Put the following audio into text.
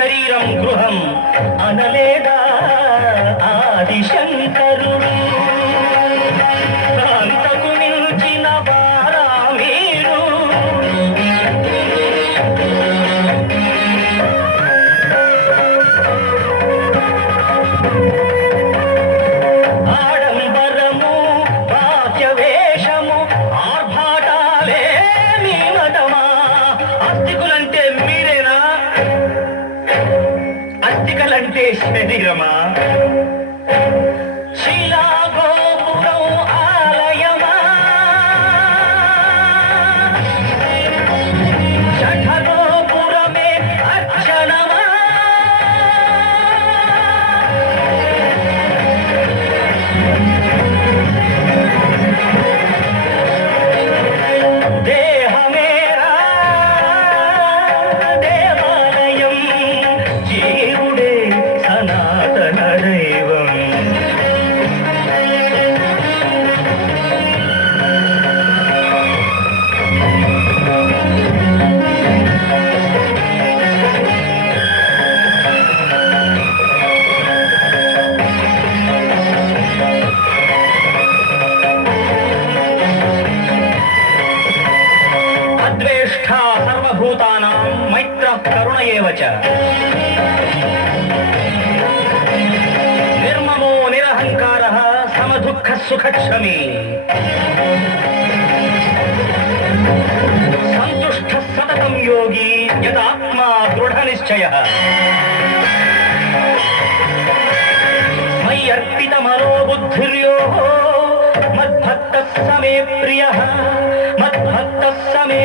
శరీరం గృహం అనలేదా? ఆదిశంకరుడు. అంతకు మించిన వారామీడు ఆడంబరము వాక్యవేషము ఆర్భాటాలే మీ మతమా? అస్తికులంటే మీరేనా అస్తికలంటే శరీరమా? మైత్ర కరుణ ఏవ నిర్మమో నిరహంకార సమదుఃఖ సుఖక్షమీ. సంతుష్ట సతతం యోగి యదాత్మా దృఢ నిశ్చయ. మయి అర్పిత మనోబుద్ధిర్యో మద్భక్త సమే ప్రియ. మద్భక్త సమే